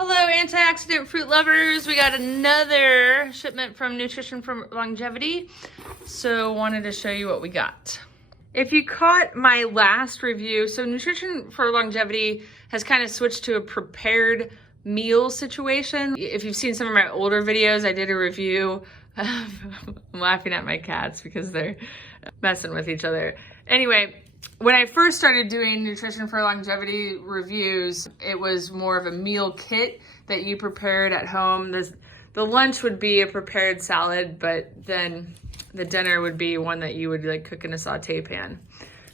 Hello, antioxidant fruit lovers. We got another shipment from Nutrition for Longevity. So wanted to show you what we got. If you caught my last review, so Nutrition for Longevity has kind of switched to a prepared meal situation. If you've seen some of my older videos, I did a review. I'm laughing at my cats because they're messing with each other. Anyway, when I first started doing Nutrition for Longevity reviews, it was more of a meal kit that you prepared at home. The lunch would be a prepared salad, but then the dinner would be one that you would like cook in a saute pan.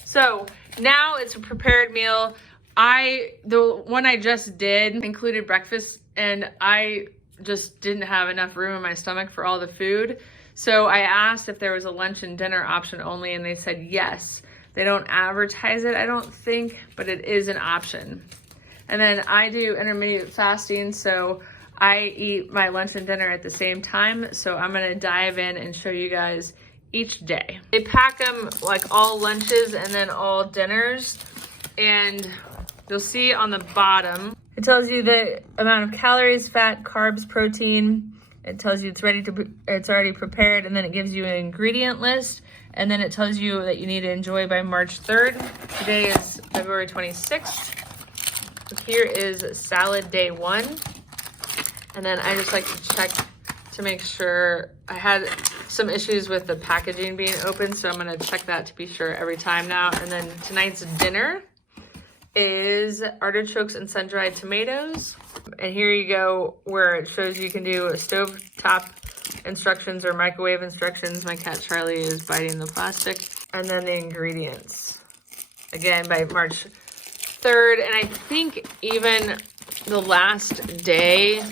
So now it's a prepared meal. The one I just did included breakfast, and I just didn't have enough room in my stomach for all the food. So I asked if there was a lunch and dinner option only, and they said yes. They don't advertise it, I don't think, but it is an option. And then I do intermittent fasting, so I eat my lunch and dinner at the same time. So I'm gonna dive in and show you guys each day. They pack them like all lunches and then all dinners. And you'll see on the bottom, it tells you the amount of calories, fat, carbs, protein. It tells you it's already prepared, and then it gives you an ingredient list. And then it tells you that you need to enjoy by March 3rd. Today is February 26th. So here is salad day 1. And then I just like to check to make sure. I had some issues with the packaging being open, so I'm gonna check that to be sure every time now. And then tonight's dinner is artichokes and sun-dried tomatoes. And here you go where it shows you can do a stovetop instructions or microwave instructions. My cat Charlie is biting the plastic. And then the ingredients. Again, by March 3rd. And I think even the last day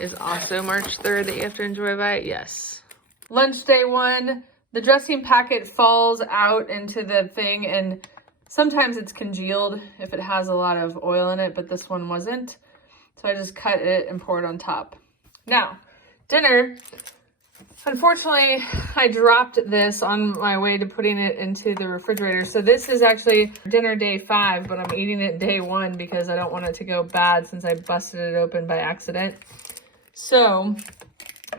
is also March 3rd that you have to enjoy by. Yes. Lunch day 1. The dressing packet falls out into the thing, and sometimes it's congealed if it has a lot of oil in it, but this one wasn't. So I just cut it and pour it on top. Now, dinner, unfortunately, I dropped this on my way to putting it into the refrigerator. So this is actually dinner day 5, but I'm eating it day 1 because I don't want it to go bad since I busted it open by accident. So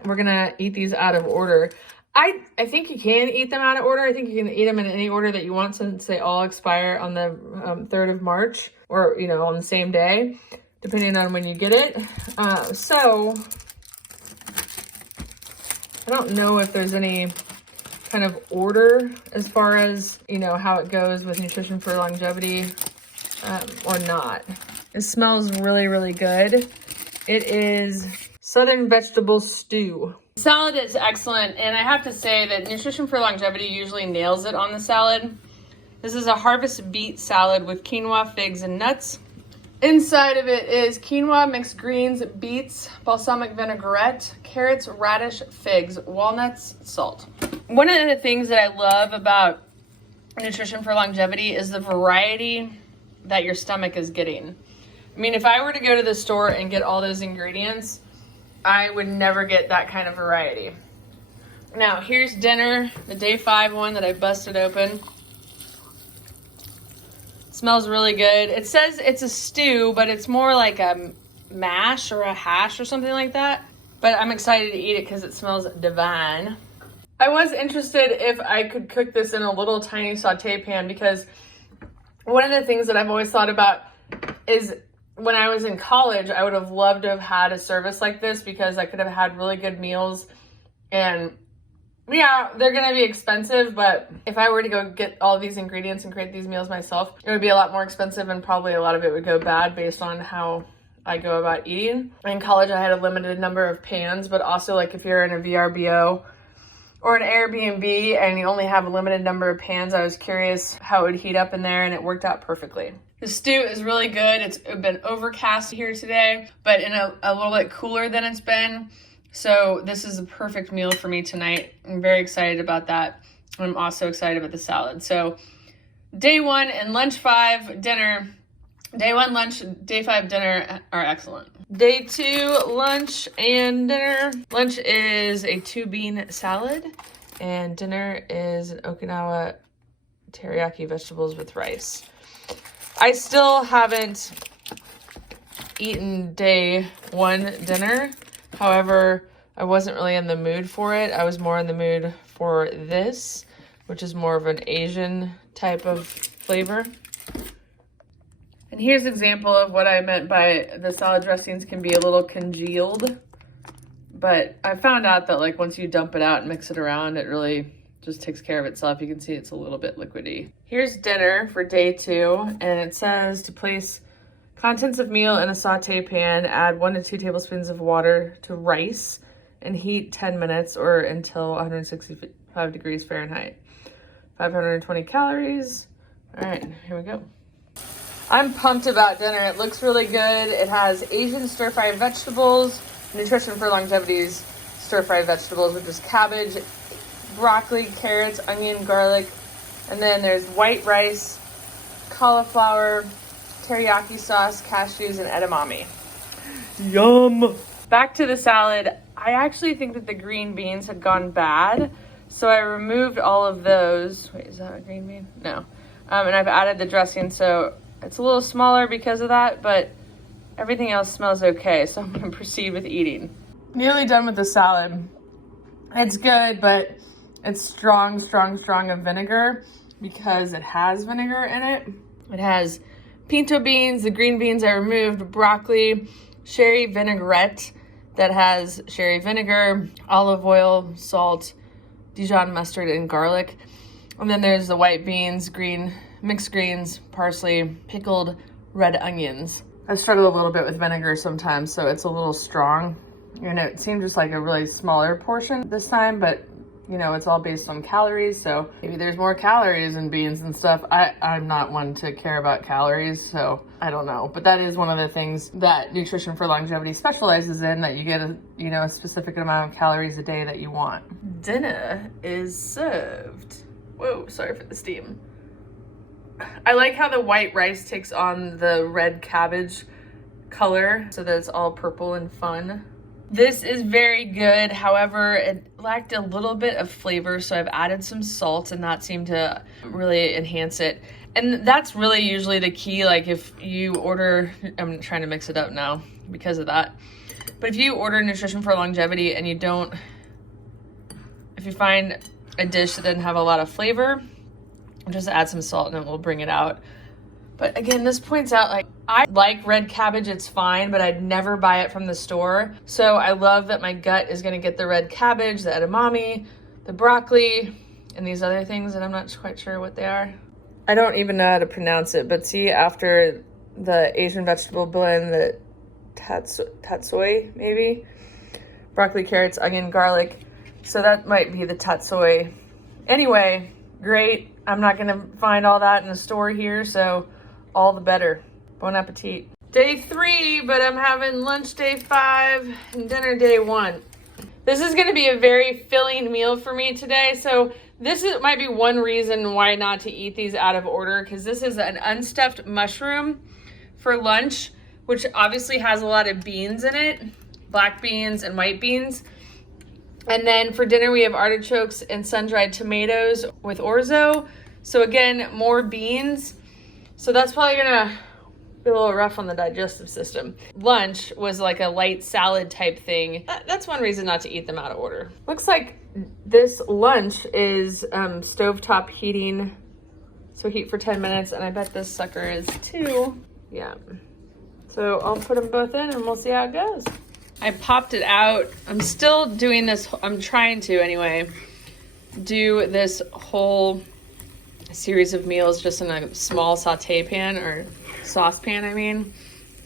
we're gonna eat these out of order. I think you can eat them out of order. I think you can eat them in any order that you want since they all expire on the 3rd of March or, on the same day, depending on when you get it. So I don't know if there's any kind of order as far as, how it goes with Nutrition for Longevity or not. It smells really, really good. It is Southern vegetable stew. Salad is excellent, and I have to say that Nutrition for Longevity usually nails it on the salad. This is a harvest beet salad with quinoa, figs, and nuts. Inside of it is quinoa, mixed greens, beets, balsamic vinaigrette, carrots, radish, figs, walnuts, salt. One of the things that I love about Nutrition for Longevity is the variety that your stomach is getting. I mean, if I were to go to the store and get all those ingredients, I would never get that kind of variety. Now, here's dinner, the day 5 one that I busted open. Smells really good. It says it's a stew, but it's more like a mash or a hash or something like that. But I'm excited to eat it because it smells divine. I was interested if I could cook this in a little tiny saute pan, because one of the things that I've always thought about is when I was in college, I would have loved to have had a service like this because I could have had really good meals. And yeah, they're going to be expensive, but if I were to go get all these ingredients and create these meals myself, it would be a lot more expensive, and probably a lot of it would go bad based on how I go about eating. In college, I had a limited number of pans, but also like if you're in a VRBO or an Airbnb and you only have a limited number of pans, I was curious how it would heat up in there, and it worked out perfectly. The stew is really good. It's been overcast here today, but in a little bit cooler than it's been. So this is a perfect meal for me tonight. I'm very excited about that. I'm also excited about the salad. So day 1 and lunch 5, dinner. Day 1 lunch, day 5 dinner are excellent. Day 2 lunch and dinner. Lunch is a 2-bean salad, and dinner is an Okinawa teriyaki vegetables with rice. I still haven't eaten day 1 dinner. However, I wasn't really in the mood for it. I was more in the mood for this, which is more of an Asian type of flavor. And here's an example of what I meant by the salad dressings can be a little congealed. But I found out that like once you dump it out and mix it around, it really just takes care of itself. You can see it's a little bit liquidy. Here's dinner for day 2, and it says to place contents of meal in a saute pan, add 1 to 2 tablespoons of water to rice, and heat 10 minutes or until 165 degrees Fahrenheit. 520 calories. All right, here we go. I'm pumped about dinner. It looks really good. It has Asian stir-fried vegetables, Nutrition for Longevity's stir-fried vegetables, which is cabbage, broccoli, carrots, onion, garlic, and then there's white rice, cauliflower, teriyaki sauce, cashews, and edamame. Yum! Back to the salad. I actually think that the green beans had gone bad, so I removed all of those. Wait, is that a green bean? No. And I've added the dressing, so it's a little smaller because of that, but everything else smells okay, so I'm going to proceed with eating. Nearly done with the salad. It's good, but it's strong of vinegar because it has vinegar in it. It has pinto beans, the green beans I removed, broccoli, sherry vinaigrette that has sherry vinegar, olive oil, salt, Dijon mustard, and garlic. And then there's the white beans, mixed greens, parsley, pickled red onions. I struggle a little bit with vinegar sometimes, so it's a little strong. And it seemed just like a really smaller portion this time, but you know, it's all based on calories, so maybe there's more calories in beans and stuff. I'm not one to care about calories, so I don't know. But that is one of the things that Nutrition for Longevity specializes in, that you get a specific amount of calories a day that you want. Dinner is served. Whoa, sorry for the steam. I like how the white rice takes on the red cabbage color so that it's all purple and fun. This is very good. However, it lacked a little bit of flavor, so I've added some salt, and that seemed to really enhance it. And that's really usually the key. Like if you order, I'm trying to mix it up now because of that. But if you order Nutrition for Longevity and if you find a dish that doesn't have a lot of flavor, just add some salt and it will bring it out. But again, this points out, like, I like red cabbage, it's fine, but I'd never buy it from the store. So I love that my gut is gonna get the red cabbage, the edamame, the broccoli, and these other things that I'm not quite sure what they are. I don't even know how to pronounce it, but see, after the Asian vegetable blend, the tatsoi, maybe? Broccoli, carrots, onion, garlic. So that might be the tatsoi. Anyway, great. I'm not gonna find all that in the store here, so all the better. Bon appetit. Day 3, but I'm having lunch day 5 and dinner day 1. This is gonna be a very filling meal for me today, so might be one reason why not to eat these out of order, because this is an unstuffed mushroom for lunch, which obviously has a lot of beans in it, black beans and white beans. And then for dinner, we have artichokes and sun-dried tomatoes with orzo. So again, more beans. So that's probably gonna be a little rough on the digestive system. Lunch was like a light salad type thing. That's one reason not to eat them out of order. Looks like this lunch is stovetop heating. So heat for 10 minutes, and I bet this sucker is too. Yeah. So I'll put them both in and we'll see how it goes. I popped it out. I'm still doing this. I'm trying to anyway, do this whole series of meals just in a small saute pan, or saucepan, I mean,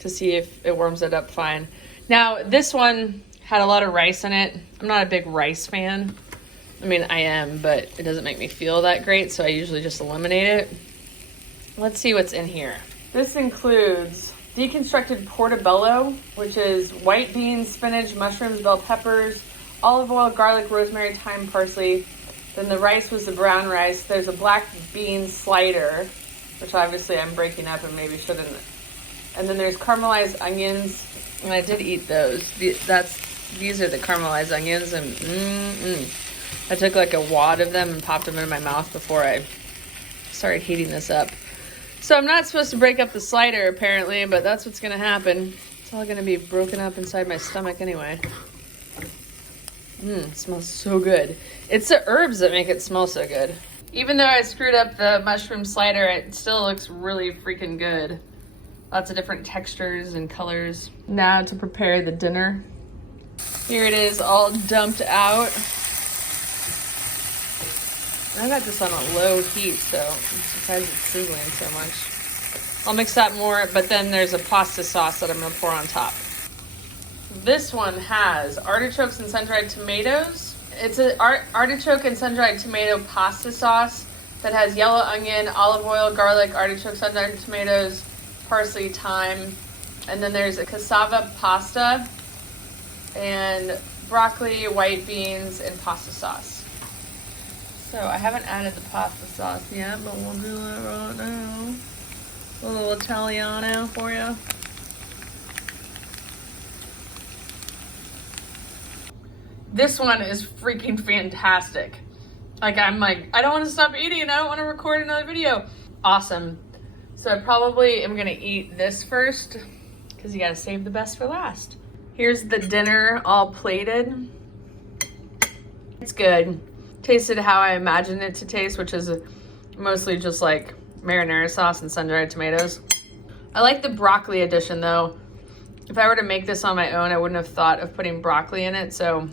to see if it warms it up fine. Now, this one had a lot of rice in it. I'm not a big rice fan. I mean, I am, but it doesn't make me feel that great, so I usually just eliminate it. Let's see what's in here. This includes deconstructed portobello, which is white beans, spinach, mushrooms, bell peppers, olive oil, garlic, rosemary, thyme, parsley. Then the rice was the brown rice. There's a black bean slider, which obviously I'm breaking up and maybe shouldn't. And then there's caramelized onions, and I did eat those. These are the caramelized onions, and I took like a wad of them and popped them in my mouth before I started heating this up. So I'm not supposed to break up the slider apparently, but that's what's gonna happen. It's all gonna be broken up inside my stomach anyway. It smells so good. It's the herbs that make it smell so good. Even though I screwed up the mushroom slider, it still looks really freaking good. Lots of different textures and colors. Now to prepare the dinner. Here it is all dumped out. I got this on a low heat, so I'm surprised it's sizzling so much. I'll mix that more, but then there's a pasta sauce that I'm gonna pour on top. This one has artichokes and sun-dried tomatoes. It's an artichoke and sun-dried tomato pasta sauce that has yellow onion, olive oil, garlic, artichoke, sun-dried tomatoes, parsley, thyme. And then there's a cassava pasta and broccoli, white beans, and pasta sauce. So I haven't added the pasta sauce yet, but we'll do that right now. A little Italiano for you. This one is freaking fantastic. I don't want to stop eating. I don't want to record another video. Awesome. So I probably am gonna eat this first because you gotta save the best for last. Here's the dinner all plated. It's good. Tasted how I imagined it to taste, which is mostly just like marinara sauce and sun-dried tomatoes. I like the broccoli addition though. If I were to make this on my own, I wouldn't have thought of putting broccoli in it. So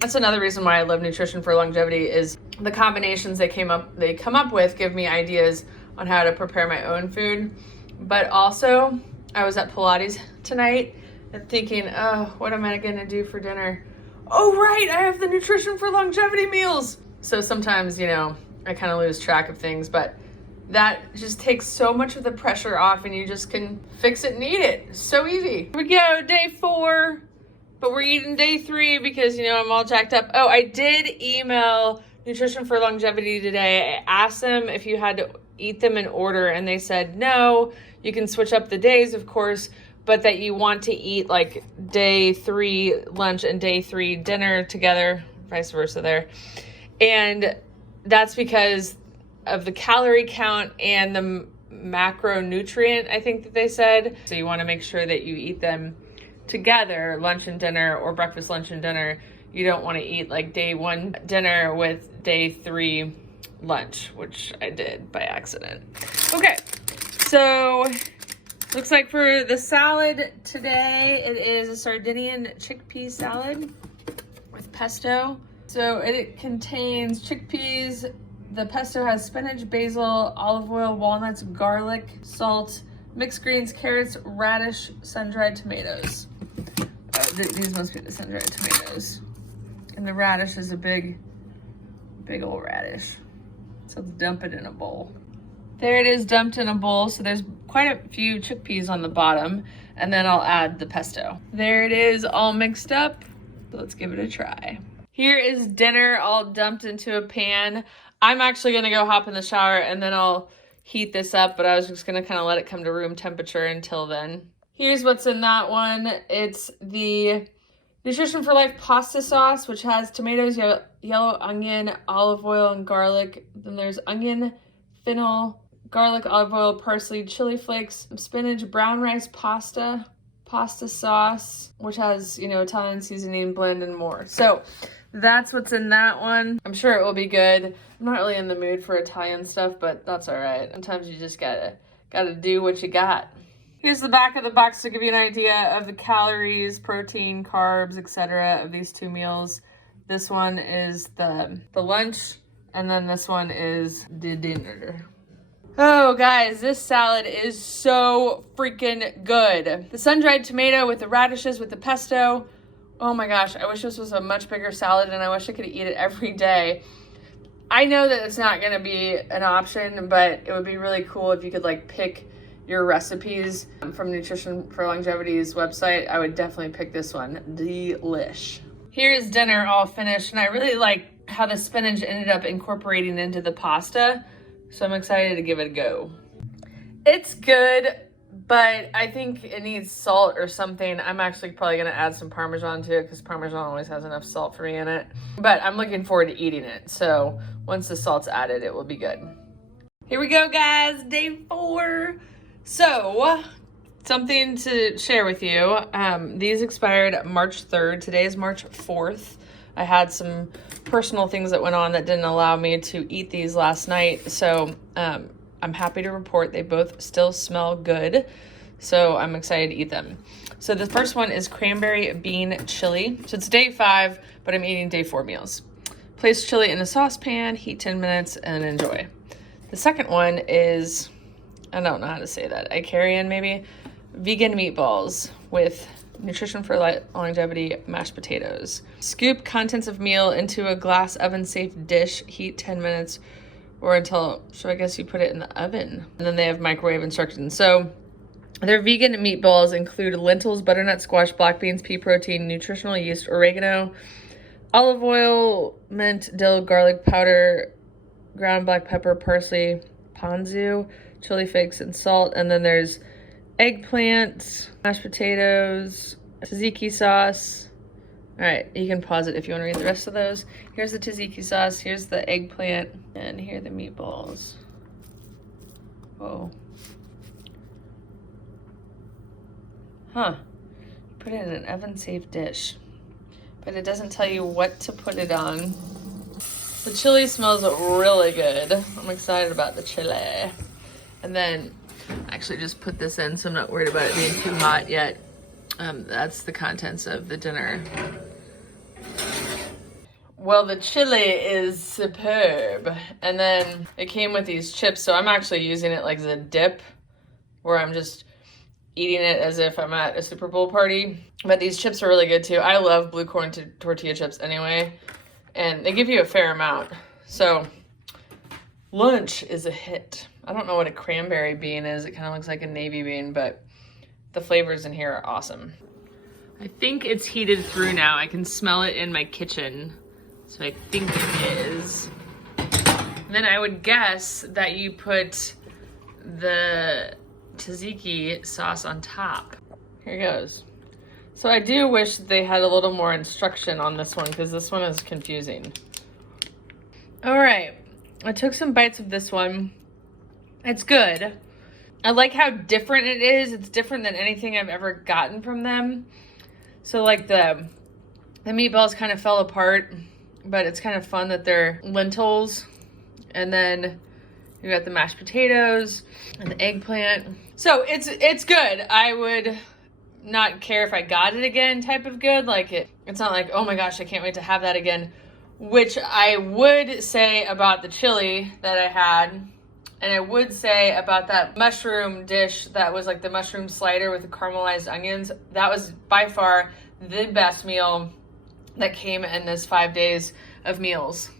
that's another reason why I love Nutrition for Longevity is the combinations they come up with give me ideas on how to prepare my own food. But also, I was at Pilates tonight and thinking, oh, what am I gonna do for dinner? Oh, right, I have the Nutrition for Longevity meals. So sometimes, you know, I kind of lose track of things, but that just takes so much of the pressure off and you just can fix it and eat it. It's so easy. Here we go, day 4, but we're eating day 3 because, you know, I'm all jacked up. Oh, I did email Nutrition for Longevity today. I asked them if you had to eat them in order and they said no, you can switch up the days, of course, but that you want to eat like day 3 lunch and day 3 dinner together, vice versa there. And that's because of the calorie count and the macronutrient, I think that they said. So you want to make sure that you eat them together, lunch and dinner, or breakfast, lunch and dinner. You don't want to eat like day 1 dinner with day 3 lunch, which I did by accident. Okay, so looks like for the salad today, it is a Sardinian chickpea salad with pesto. So it contains chickpeas. The pesto has spinach, basil, olive oil, walnuts, garlic, salt, mixed greens, carrots, radish, sun-dried tomatoes. These must be the sun-dried tomatoes. And the radish is a big old radish. So let's dump it in a bowl. There it is dumped in a bowl. So there's quite a few chickpeas on the bottom. And then I'll add the pesto. There it is all mixed up. So let's give it a try. Here is dinner all dumped into a pan. I'm actually gonna go hop in the shower and then I'll heat this up, but I was just gonna kind of let it come to room temperature until then. Here's what's in that one. It's the Nutrition for Life pasta sauce, which has tomatoes, yellow onion, olive oil, and garlic. Then there's onion, fennel, garlic, olive oil, parsley, chili flakes, spinach, brown rice pasta sauce, which has, you know, Italian seasoning blend and more. So that's what's in that one. I'm sure it will be good. I'm not really in the mood for Italian stuff, but that's all right. Sometimes you just gotta do what you got. Here's the back of the box to give you an idea of the calories, protein, carbs, etc. of these 2 meals. This one is the lunch, and then this one is the dinner. Oh, guys, this salad is so freaking good. The sun-dried tomato with the radishes with the pesto. Oh my gosh, I wish this was a much bigger salad and I wish I could eat it every day. I know that it's not gonna be an option, but it would be really cool if you could like pick your recipes from Nutrition for Longevity's website. I would definitely pick this one. Delish. Here's dinner all finished, and I really like how the spinach ended up incorporating into the pasta, so I'm excited to give it a go. It's good, but I think it needs salt or something. I'm actually probably gonna add some Parmesan to it because Parmesan always has enough salt for me in it. But I'm looking forward to eating it. So once the salt's added, it will be good. Here we go, guys, day 4. So something to share with you. These expired March 3rd. Today is March 4th. I had some personal things that went on that didn't allow me to eat these last night. So I'm happy to report they both still smell good. So I'm excited to eat them. So the first one is cranberry bean chili. So it's day 5, but I'm eating day 4 meals. Place chili in a saucepan, heat 10 minutes, and enjoy. The second one is, I don't know how to say that, Icarian maybe, vegan meatballs with nutrition for longevity mashed potatoes. Scoop contents of meal into a glass oven-safe dish, heat 10 minutes or until, so I guess you put it in the oven. And then they have microwave instructions. So their vegan meatballs include lentils, butternut squash, black beans, pea protein, nutritional yeast, oregano, olive oil, mint, dill, garlic powder, ground black pepper, parsley, ponzu, chili flakes, and salt. And then there's eggplant, mashed potatoes, tzatziki sauce. All right, you can pause it if you want to read the rest of those. Here's the tzatziki sauce, here's the eggplant, and here are the meatballs. Whoa. Huh. Put it in an oven-safe dish. But it doesn't tell you what to put it on. The chili smells really good. I'm excited about the chili. And then, I actually just put this in, so I'm not worried about it being too hot yet. That's the contents of the dinner. Well, the chili is superb. And then it came with these chips, so I'm actually using it like as a dip, where I'm just eating it as if I'm at a Super Bowl party. But these chips are really good too. I love blue corn tortilla chips anyway, and they give you a fair amount. So lunch is a hit. I don't know what a cranberry bean is. It kind of looks like a navy bean, but the flavors in here are awesome. I think it's heated through now. I can smell it in my kitchen. So I think it is. And then I would guess that you put the tzatziki sauce on top. Here goes. So I do wish they had a little more instruction on this one, because this one is confusing. All right, I took some bites of this one. It's good. I like how different it is. It's different than anything I've ever gotten from them. So like the meatballs kind of fell apart, but it's kind of fun that they're lentils. And then you got the mashed potatoes and the eggplant. So it's good. I would not care if I got it again type of good. Like it's not like, oh my gosh, I can't wait to have that again. Which I would say about the chili that I had. And I would say about that mushroom dish that was like the mushroom slider with the caramelized onions. That was by far the best meal that came in this 5 days of meals.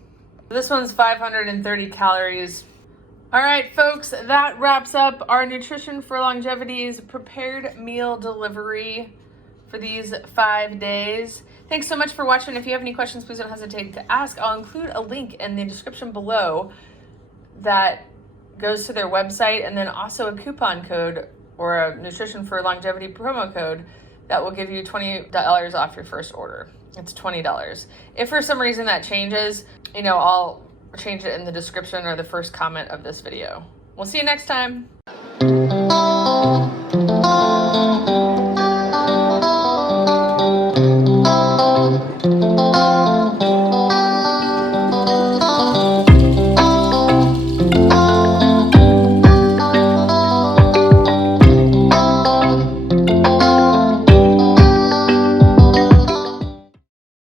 This one's 530 calories. All right, folks, that wraps up our Nutrition for Longevity's prepared meal delivery for these 5 days. Thanks so much for watching. If you have any questions, please don't hesitate to ask. I'll include a link in the description below that goes to their website, and then also a coupon code or a Nutrition for Longevity promo code that will give you $20 off your first order. It's $20. If for some reason that changes, I'll change it in the description or the first comment of this video. We'll see you next time.